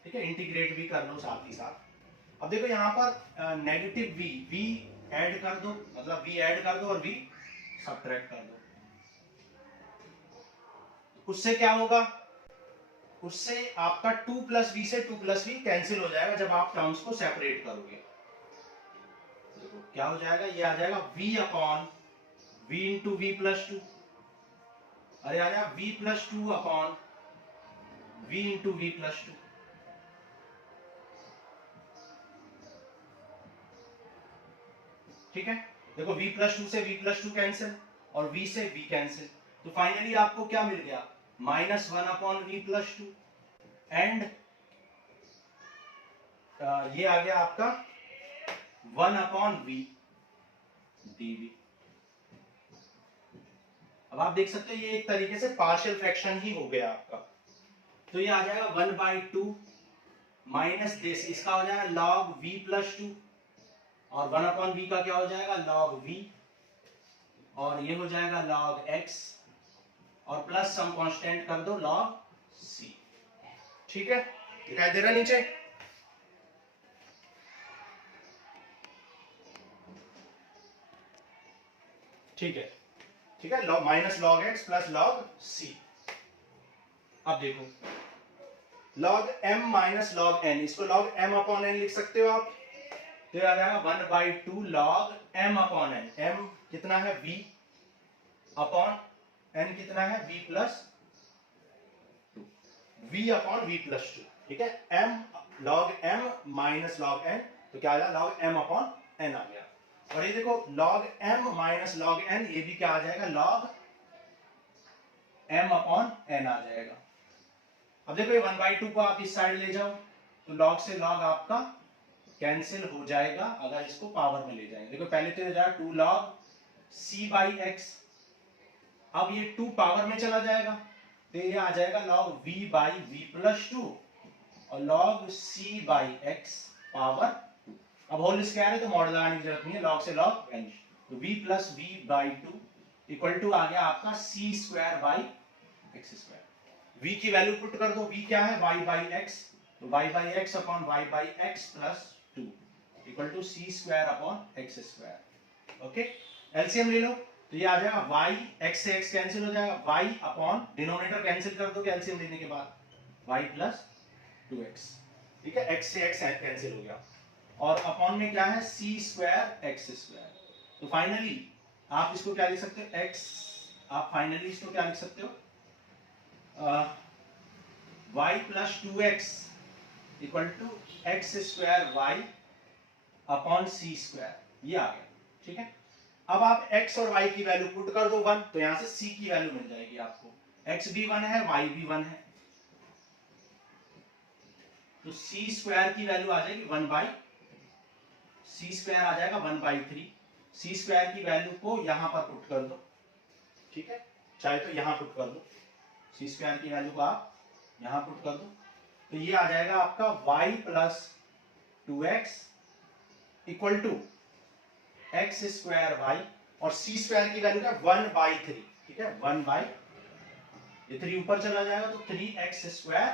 ठीक है, इंटीग्रेट भी कर लो साथ ही साथ। अब देखो यहाँ पर नेगेटिव v ऐड कर दो, मतलब v ऐड कर दो और v सब्ट्रैक्ट कर दो। उससे क्या होगा, उससे आपका 2 प्लस वी से 2 प्लस वी कैंसिल हो जाएगा जब आप टर्म्स को सेपरेट करोगे। देखो क्या हो जाएगा, ये आ जाएगा v upon v into v plus 2, अरे आ जाएगा v plus 2 upon v into v plus 2। ठीक है, देखो v प्लस 2 से v प्लस 2 कैंसिल और v से v कैंसिल, तो फाइनली आपको क्या मिल गया, minus 1 upon v plus 2 and ये आ गया आपका 1 अपॉन वी डीवी। अब आप देख सकते हो ये एक तरीके से पार्शियल फ्रैक्शन ही हो गया आपका। तो ये आ जाएगा 1/2 माइनस दिस, इसका हो जाएगा log v प्लस 2 और 1 अपॉन वी का क्या हो जाएगा log v और ये हो जाएगा log x और प्लस सम कांस्टेंट कर दो log c। ठीक है, दिखाई दे रहा नीचे। ठीक है, ठीक है, log minus log x plus log c। अब देखो log m minus log n, इसको log m अपॉन n लिख सकते हो आप, तो आ जाएगा 1/2 log m upon n। m कितना है v अपॉन n कितना है v plus 2, v upon v plus 2। ठीक है, m log m minus log n, तो क्या आ जाएगा log m अपॉन n आ गया। और ये देखो log m minus log n, ये भी क्या आ जाएगा log m अपॉन n आ जाएगा। अब देखो ये 1/2 को आप इस साइड ले जाओ तो log से log आपका कैंसिल हो जाएगा अगर इसको पावर में ले जाएंगे। देखो पहले तो हो जाएगा 2 log c बाई x, अब ये 2 पावर में चला जाएगा तो ये आ जाएगा log v by v plus 2 और log c by x power 2। अब होल स्क्वायर है तो मॉडल लगाने की जरूरत नहीं है, log से log वैनिश, तो v plus v by 2 equal to आ गया आपका c square by x square. v की वैल्यू पुट कर दो, v क्या है y बाई x, तो y by x upon y by x plus 2 equal to c square upon x square. Okay, LCM ले लो तो ये आ जाएगा y, x से x कैंसिल हो जाएगा, y अपॉन डिनोमिनेटर कैंसिल कर दोगे एलसीएम लेने के बाद, y प्लस 2x। ठीक है, x से x कैंसिल हो गया और अपॉन में क्या है c स्क्वायर x स्क्वायर। तो फाइनली आप इसको क्या लिख सकते हो, x, आप फाइनली इसको क्या लिख सकते हो, y plus 2x equal to x square y upon c square, ये आ गया। ठीक है, अब आप x और y की वैल्यू पुट कर दो 1, तो यहां से c की वैल्यू मिल जाएगी आपको, x भी 1 है y भी 1 है, तो c स्क्वायर की वैल्यू आ जाएगी 1/, c स्क्वायर आ जाएगा 1/3। c स्क्वायर की वैल्यू को यहां पर पुट कर दो, ठीक है, चाहे तो यहां पुट कर दो, c स्क्वायर की वैल्यू को आप यहां पुट कर दो, तो ये आ जाएगा आपका y plus 2x equal to x square y और c स्क्वायर की वैल्यू क्या 1/3। ठीक है, 1/, ये 3 ऊपर चला जाएगा तो 3x स्क्वायर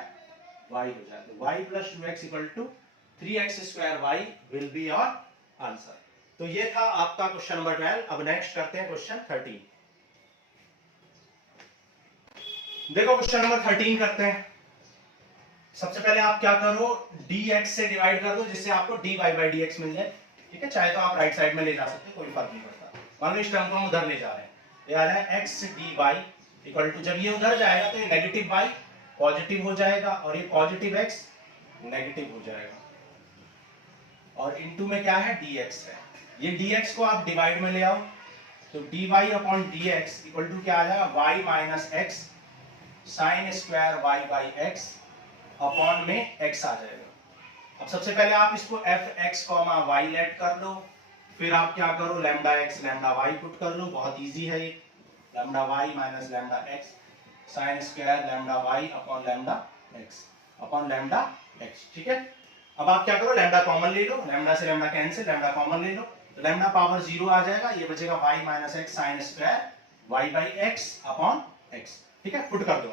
y हो जाएगा, तो y plus 2x equal to 3x square y will be your answer. तो ये था आपका क्वेश्चन नंबर 12। अब नेक्स्ट करते हैं क्वेश्चन 13। देखो क्वेश्चन नंबर 13 करते हैं। सबसे पहले आप क्या करो, dx से डिवाइड कर दो जिससे आपको dy बाई dx मिल जाए। ठीक है, चाहे तो आप राइट साइड में ले जा सकते हो, कोई फर्क नहीं पड़ता। मान लो इस टर्म को हम उधर ले जा रहे हैं, ये आ जाए x dy इक्वल टू, जब ये उधर जाएगा तो ये नेगेटिव y पॉजिटिव हो जाएगा और ये पॉजिटिव x नेगेटिव हो जाएगा, और इनटू में क्या है dx है। ये dx को आप डिवाइड में ले आओ तो dy upon dx equal to क्या आ जाएगा, y minus x sine square y by x upon में x आ जाएगा। अब सबसे पहले आप इसको fx y लेट कर लो, फिर आप क्या करो, lambda x lambda y put कर लो, बहुत इजी है ये। Lambda y minus lambda x sine square lambda y upon lambda x upon lambda x। ठीक है, अब आप क्या करो, लैम्डा कॉमन ले लो, लैम्डा से लैम्डा कैंसिल, लैम्डा कॉमन ले लो तो लैम्डा पावर 0 आ जाएगा, ये बचेगा y minus x sine square y by x upon x। ठीक है, पुट कर दो,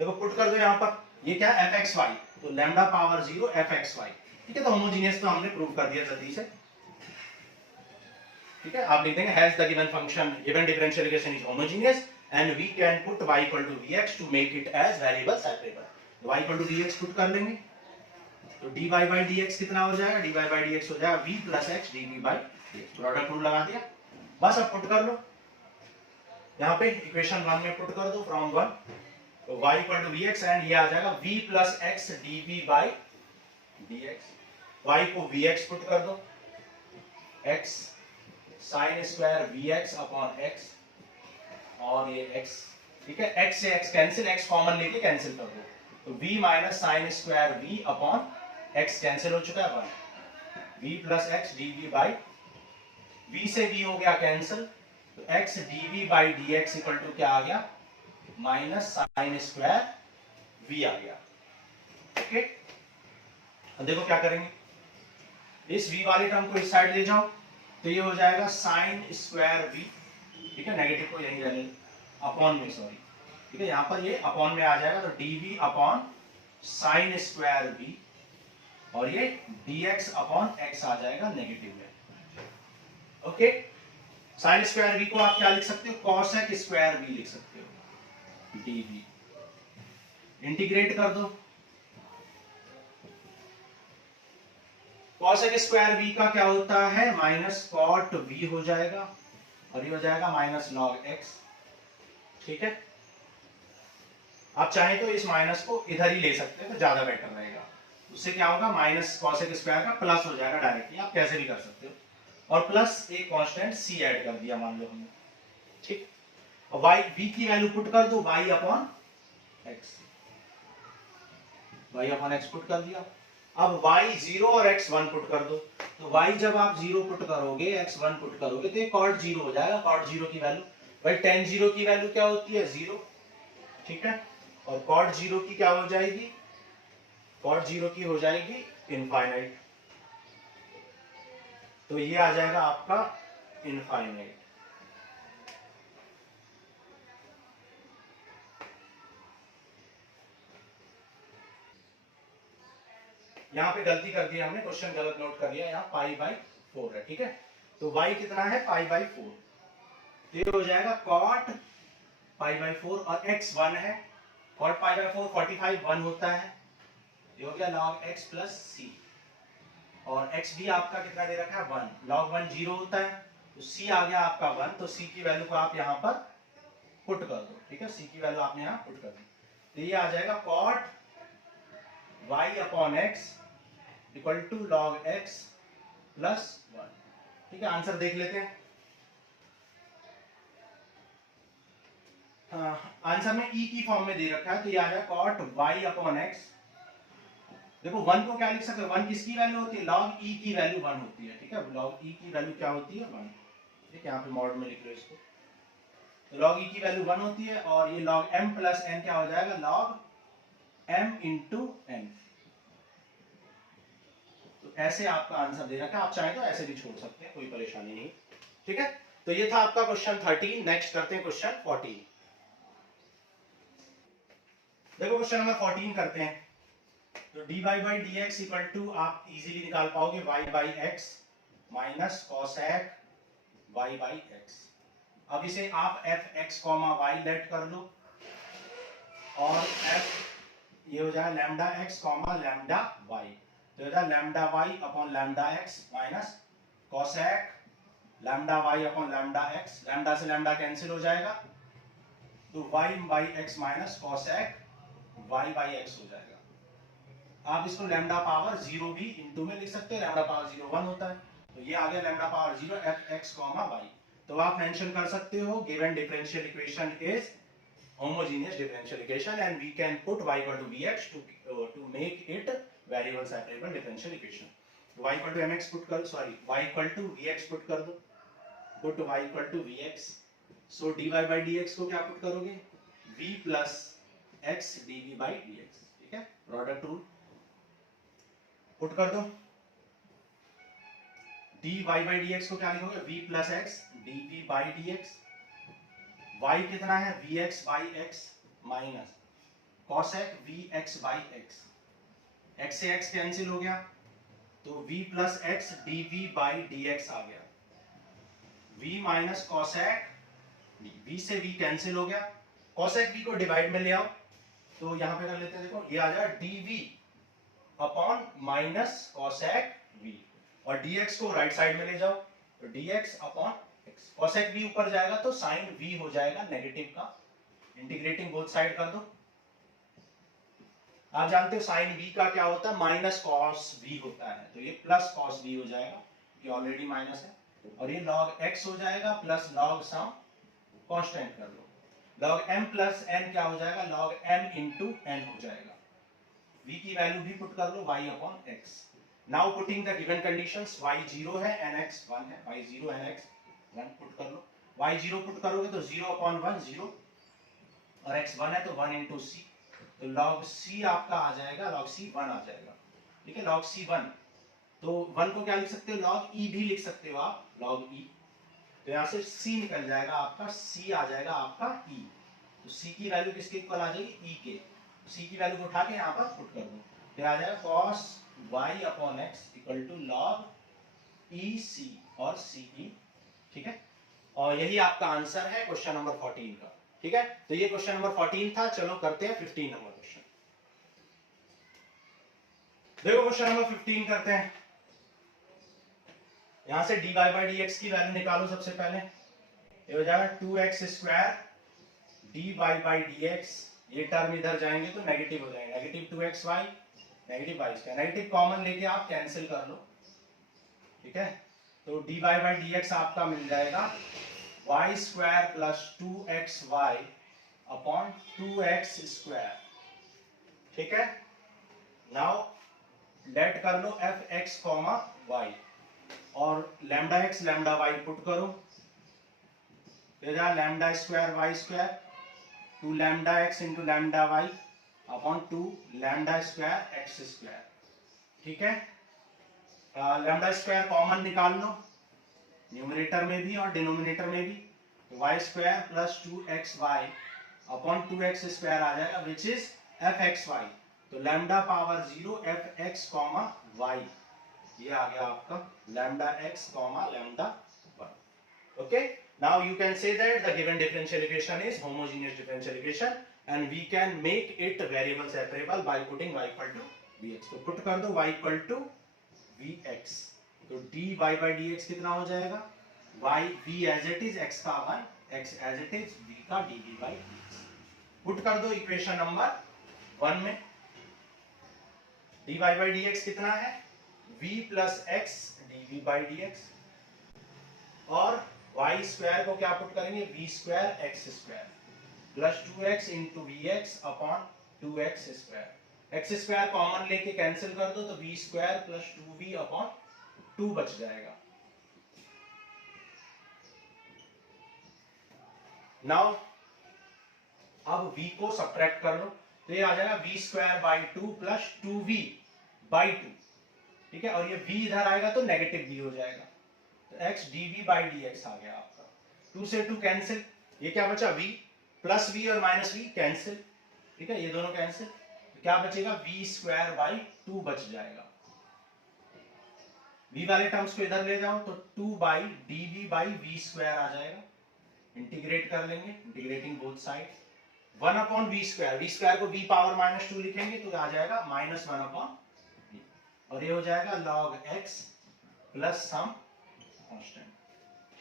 देखो पुट कर दो यहाँ पर, ये क्या fxy, तो लैम्डा पावर 0 fxy। ठीक है, तो होमोजेनियस तो हमने प्रूव कर दिया जल्दी से। ठीक है, आप लिख देंगे has the given function given differential equation is homogeneous and we can put y equal to vx to make it as variable separable. y equal to vx put कर लेंगे तो dy बाई dx कितना हो जाएगा, dy by dx हो जाएगा v plus x dv by dx। Product rule लगा दिया, बस अब पुट कर लो यहाँ पे इक्वेशन 1 में पुट कर दो फ्रॉम 1, तो y equal to vx and ये आ जाएगा v plus x dv by dx। y को vx पुट कर दो, x sine square vx upon x और ये x। ठीक है, x से x कैंसिल, x कॉमन लेके कैंसिल कर दो तो v minus sine square v upon x cancel हो चुका है 1, v plus x dv by, v से v हो गया कैंसिल तो x dv by dx equal to क्या आ गया, माइनस साइन स्क्वायर v आ गया। ओके, अब देखो क्या करेंगे, इस v वाले टर्म को इस साइड ले जाओ तो ये हो जाएगा साइन स्क्वायर v। ठीक है, नेगेटिव को यहीं रहने अपॉन में, सॉरी। ठीक है, यहाँ पर ये अपॉन में आ जाएगा तो dv upon sine square v और ये dx अपॉन x आ जाएगा नेगेटिव में। ओके, साइन स्क्वायर v को आप क्या लिख सकते हो, कॉसेक स्क्वायर v लिख सकते हो, dv। इंटीग्रेट कर दो, कॉसेक स्क्वायर v का क्या होता है, माइनस कॉट v हो जाएगा और ये हो जाएगा माइनस लॉग x। ठीक है, आप चाहें तो इस माइनस को इधर ही ले सकते हैं तो ज्यादा बेटर रहेगा, उससे क्या होगा, माइनस कॉसेक स्क्वायर का प्लस हो जाएगा डायरेक्टली, आप कैसे भी कर सकते हो, और प्लस एक कांस्टेंट c ऐड कर दिया मान लो हमने। ठीक, और y v की वैल्यू पुट कर दो, y upon x, y upon x put कर दिया। अब y 0 और x 1 पुट कर दो, तो y जब आप 0 पुट करोगे, x 1 पुट करोगे तो ये कॉट 0 हो जाएगा। कॉट 0 की वैल्यू, भाई tan 0 की वैल्यू क्या होती है, 0। ठीक है, और कॉट 0 की क्या हो जाएगी, कॉट 0 की हो जाएगी इनफाइनाइट, तो ये आ जाएगा आपका इनफाइनाइट। यहाँ पे गलती कर दी हमने, क्वेश्चन गलत नोट कर लिया, यहाँ पाई बाई 4 है। ठीक है, तो y कितना है, पाई बाई 4, तो ये हो जाएगा कॉट पाई बाई 4 और x 1 है, कॉट पाई बाई 4 45 1 होता है, ये हो गया log x प्लस c, और x भी आपका कितना दे रखा है 1, log 1 0 होता है तो c आ गया आपका 1, तो c की वैल्यू को आप यहाँ पर पुट कर दो। ठीक है, c की वैल्यू आपने यहाँ पुट कर दी तो ये आ जाएगा cot y upon x equal to log x plus 1। ठीक है, आंसर देख लेते हैं। आंसर में e की फॉर्म में दे रखा है तो ये आ जाएगा कॉट y अपॉन x। देखो 1 को क्या लिख सकते हैं, 1 किसकी वैल्यू होती है, log e की वैल्यू 1 होती है। ठीक है, log e की वैल्यू क्या होती है, 1। ठीक है, यहाँ पे मॉड में लिख लो इसको, तो log e की वैल्यू 1 होती है और ये log m प्लस n क्या हो जाएगा, log m इंटू n। तो ऐसे आपका आंसर दे रखा है, आप चाहे तो ऐसे भी छोड़ सकते हैं, कोई परेशानी नहीं। ठीक है, तो ये था आपका क्वेश्चन 13। नेक्स्ट करते हैं क्वेश्चन 14। देखो क्वेश्चन नंबर 14 करते हैं, तो dy by dx equal to आप इजीली निकाल पाओगे y by x minus cosec y by x। अब इसे आप fx y लेट कर लो, और एफ ये हो जाएगा lambda x comma lambda y, तो ये lambda y upon lambda x minus cosec lambda y upon lambda x, lambda से लैम्डा कैंसिल हो जाएगा, तो y by x minus cosec y by x हो जाएगा। आप इसको लैम्डा पावर जीरो भी इंटू में लिख सकते हो, लैम्डा पावर जीरो 1 होता है, तो ये आ गया lambda power zero f x comma y. तो आप मेंशन कर सकते हो given differential equation is homogeneous differential equation and we can put y equal to vx to make it variable separable differential equation. y equal to mx put कर, sorry, y equal to vx put कर दो, put y equal to vx, so dy by dx को क्या put करोगे, v plus x dv by dx, ठीक है, product rule put कर दो, dy by dx को क्या लिखोगे, v plus x dv by dx, y कितना है vx by x minus cosec vx by x, x से x कैंसिल हो गया तो v plus x dv by dx आ गया, v माइनस cosec v से v कैंसिल हो गया, cosec v को डिवाइड में ले आओ तो यहां पे कर लेते हैं, देखो ये आ जाएगा dv upon minus cosec v, और dx को राइट साइड में ले जाओ तो dx अपॉन cosec v ऊपर जाएगा तो sin v हो जाएगा नेगेटिव का, इंटीग्रेटिंग बोथ साइड कर दो, आप जानते हो sin v का क्या होता है माइनस cos v होता है, तो ये प्लस cos v हो जाएगा, ये ऑलरेडी माइनस है, और ये log x हो जाएगा प्लस log सम कांस्टेंट कर लो, log m प्लस n क्या हो जाएगा, log m इंटू n हो जाएगा, v की वैल्यू भी पुट कर लो y upon x, now putting the given conditions, y 0 है n x 1 है, y 0 n x 1 पुट कर लो, y0 पुट करोगे तो 0 अपॉन 1 0, और x 1 है तो 1 इंटू सी, तो log c आपका आ जाएगा, log c 1 आ जाएगा, ठीक है, log c 1, तो 1 को क्या लिख सकते हो, log e भी लिख सकते हो आप, log e, तो यहाँ से c निकल जाएगा आपका, c आ जाएगा आपका e, तो c की वैल्यू किसके इक्वल आ जाएगी, e के, c की वैल्यू को उठा के यहाँ पर पुट कर दो, फिर आ जाएगा cos y upon x equal to log e c और c e, ठीक है, और यही आपका आंसर है क्वेश्चन नंबर 14 का, ठीक है, तो ये क्वेश्चन नंबर 14 था, चलो करते हैं 15 नंबर क्वेश्चन, देखो क्वेश्चन नंबर 15 करते हैं, यहां से dy by dx की वैल्यू निकालो सबसे पहले, ये हो जाएगा 2x square dy by dx, ये टर्म इधर जाएंगे तो नेगेटिव हो जाएगा, negative 2xy negative y square, negative common लेके आप कैंसिल कर लो, ठीक है, तो dy by dx आपका मिल जाएगा y square plus 2xy upon 2x square, ठीक है, नाउ लेट कर लो fx कॉमा y, और lambda x lambda y put करो, फिर lambda square y square 2 lambda x into lambda y upon 2 lambda square x square, ठीक है, lambda square common निकाल लो, numerator में भी और डिनोमिनेटर में भी, तो y square plus 2xy upon 2x square आ जाएगा विच इज fxy, तो lambda power 0 fx comma y, ये आ गया आपका lambda x comma lambda 1, okay, now you can say that the given differential equation is homogeneous differential equation and we can make it variable separable by putting y equal to vx, तो put कर दो y equal to vx, तो dy by dx कितना हो जाएगा, y v as it is x का 1, x as it is v का dv by dx, पुट कर दो इक्वेशन नंबर 1 में, dy by dx कितना है, v plus x dv by dx, और y स्क्वायर को क्या पुट करेंगे, v square x square plus 2x into vx upon 2x square, x square common लेके कैंसिल कर दो तो v square plus 2v upon 2 बच जाएगा, नाउ अब v को सब्ट्रैक्ट कर लो तो ये आ जाएगा v square by 2 plus 2v by 2, ठीक है, और ये v इधर आएगा तो नेगेटिव v हो जाएगा, तो x dv बाई dx आ गया आपका, 2 से 2 कैंसिल, ये क्या बचा v प्लस v और माइनस v कैंसिल, ठीक है, ये दोनों कैंसिल, तो क्या बचेगा v स्क्वायर बाई 2 बच जाएगा, v वाले टर्म्स को इधर ले जाओ तो 2 by dv by v square आ जाएगा, इंटीग्रेट कर लेंगे, integrating both side, 1 upon v square को v पावर -2 लिखेंगे तो आ जाएगा -1 अपॉन v, और ये हो जाएगा log x plus some constant,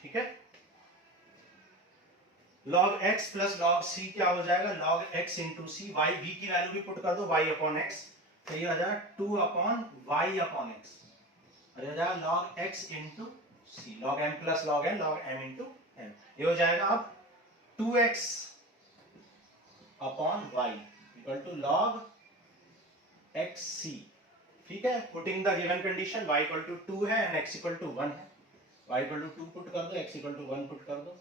ठीक है। log x plus log c क्या हो जाएगा, log x into c, y v की वैल्यू भी पुट कर दो, y अपॉन x, तो ये हो जाएगा 2 अपॉन y अपॉन x, और ये हो जाएगा log x into c, log m plus log n, log m into m, ये हो जाएगा अब 2x upon y equal to log xc, ठीक है। Putting the given condition, y equal to 2 है एंड x इक्वल टू 1 है, y equal to 2 put कर दो, x इक्वल टू 1 पुट कर दो,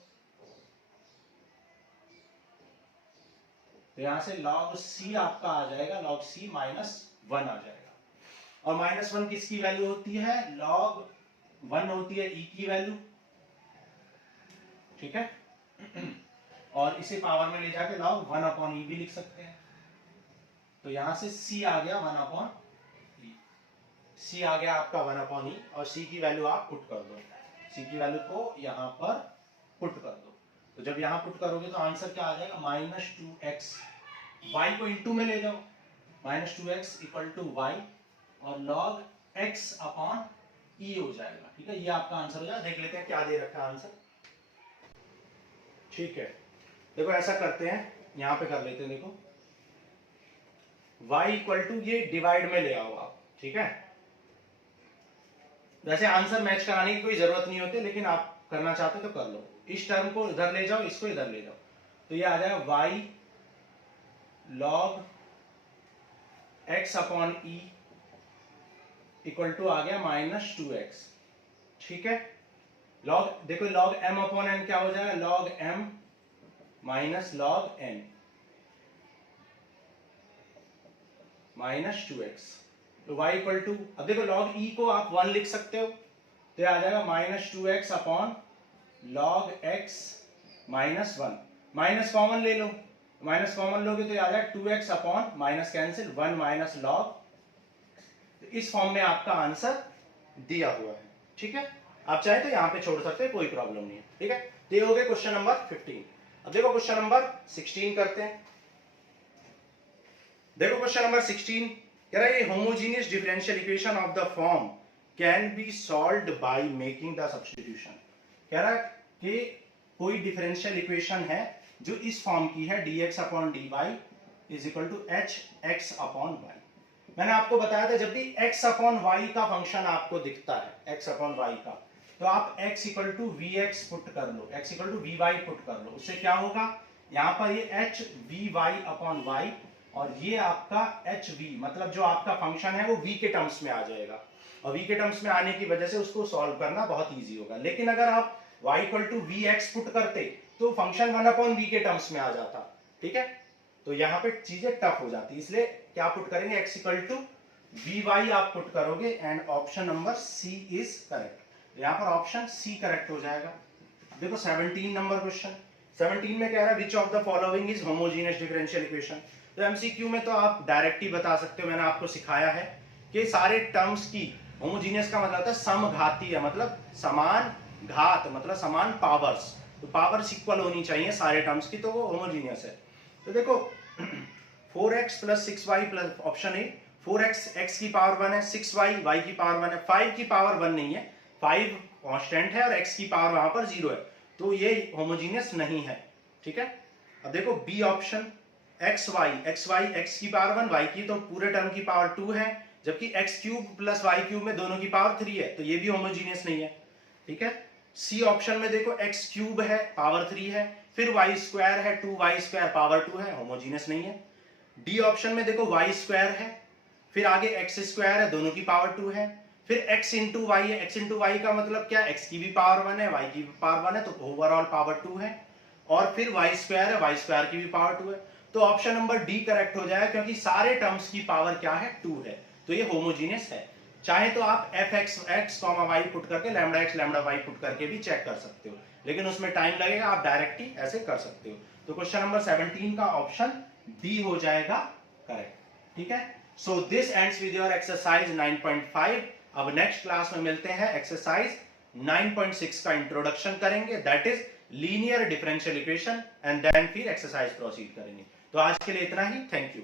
तो यहां से log c आपका आ जाएगा, log c -1 आ जाएगा, और -1 किसकी वैल्यू होती है, log 1 होती है e की वैल्यू, ठीक है। और इसे पावर में ले जाके log 1 अपॉन e भी लिख सकते हैं, तो यहां से c आ गया 1 अपॉन e, c आ गया आपका 1 अपॉन e, और c की वैल्यू आप पुट कर दो, c की वैल्यू को यहां पर पुट कर दो, तो जब यहां पुट करोगे तो आंसर क्या आ जाएगा, -2x, y को इंटू में ले जाओ, -2x इक्वल टू y, और log x अपॉन e हो जाएगा, ठीक है। ये आपका आंसर हो जाएगा। देख लेते हैं क्या दे रखा है आंसर, ठीक है। देखो ऐसा करते हैं, यहां पे कर लेते हैं, देखो y इक्वल टू, ये डिवाइड में ले आओ आप, ठीक है। वैसे आंसर मैच कराने की कोई जरूरत नहीं होती, लेकिन आप करना चाहते हो तो कर लो, इस टर्म को इधर ले जाओ, इसको इधर ले जाओ, तो ये आ जाएगा y log x upon e equal to आ गया -2x, ठीक है। log देखो log m अपॉन n क्या हो जाएगा, log m minus log n -2x, तो y इक्वल टू, अब देखो log e को आप 1 लिख सकते हो, तो आ जाएगा -2x upon log x -1, minus common ले लो, माइनस कॉमन लोगे तो आ जाएगा 2x upon minus cancel 1 minus log, तो इस फॉर्म में आपका आंसर दिया हुआ है, ठीक है। आप चाहे तो यहां पे छोड़ सकते हैं, कोई प्रॉब्लम नहीं है, ठीक है। तो ये हो गया क्वेश्चन नंबर 15। अब देखो क्वेश्चन नंबर 16 करते हैं। देखो क्वेश्चन नंबर 16 कह रहा है, homogeneous differential equation of the form can be solved by making the substitution. कह रहा है कि कोई डिफरेंशियल इक्वेशन है जो इस फॉर्म की है, dx upon dy is equal to hx upon y। मैंने आपको बताया था जब भी x अपॉन y का फंक्शन आपको दिखता है, x अपॉन y का, तो आप x equal to vx put कर लो, x equal to vy put कर लो, उससे क्या होगा, यहाँ पर ये h vy अपॉन y, और ये आपका hv, मतलब जो आपका फंक्शन है वो v के टर्म्स में आ जाएगा, और v के टर्म्स में आने की वजह से उसको सॉल्व करना बहुत इजी होगा। लेकिन अगर आप y equal to vx put करते तो फंक्शन 1 अपॉन v के टर्म्स में आ जाता, ठीक है। तो यहाँ पे चीजें टफ हो जाती, इसलिए क्या पुट करेंगे, x इक्वल टू vy आप पुट करोगे, and option number c is correct. यहाँ पर ऑप्शन सी करेक्ट हो जाएगा। देखो 17 नंबर क्वेश्चन, 17 में कह रहा है which of the following is homogeneous differential equation. तो एमसीक्यू में तो आप डायरेक्ट ही बता सकते हो, मैंने आपको सिखाया है कि सारे टर्म्स की, होमोजेनियस का मतलब होता है समघातीय, मतलब समान घात, मतलब समान पावर्स, तो पावर्स इक्वल होनी चाहिए सारे टर्म्स की, तो वो होमोजेनियस है। तो देखो 4x plus 6y plus option A, 4x x की पावर 1 है, 6y y की पावर 1 है, 5 की पावर 1 नहीं है, 5 कांस्टेंट है और x की पावर वहां पर 0 है, तो ये होमोजेनियस नहीं है, ठीक है। अब देखो बी ऑप्शन, xy x की पावर 1, y की तो पूरे टर्म की पावर 2 है, जबकि x cube plus y cube में दोनों की पावर 3 है, तो ये भी होमोजेनियस नहीं है, ठीक है। सी ऑप्शन में देखो x क्यूब है, पावर 3 है, फिर y स्क्वायर है, 2y स्क्वायर पावर 2 है, होमोजेनियस नहीं है। डी ऑप्शन में देखो y स्क्वायर है, फिर आगे x स्क्वायर है, दोनों की पावर 2 है, फिर x इंटू वाई है, x इंटू वाई का मतलब क्या, x की भी पावर 1 है, y की भी पावर 1 है, तो ओवरऑल पावर 2 है, और फिर y स्क्वायर है, y स्क्वायर की भी पावर 2 है, तो ऑप्शन नंबर डी करेक्ट हो जाएगा, क्योंकि सारे टर्म्स की पावर क्या है, 2 है, तो ये होमोजेनियस है। चाहे तो आप fx y पुट करके lambda x lambda y put करके भी चेक कर सकते हो, लेकिन उसमें टाइम लगेगा, आप डायरेक्ट ही ऐसे कर सकते हो। तो क्वेश्चन नंबर 17 का ऑप्शन डी हो जाएगा करेक्ट, ठीक है। So this ends with your exercise 9.5। अब नेक्स्ट क्लास में मिलते हैं, एक्सरसाइज 9.6 का इंट्रोडक्शन करेंगे, that is linear differential equation, and then फिर एक्सरसाइज प्रोसीड करेंगे। तो आज के लिए इतना ही, थैंक यू।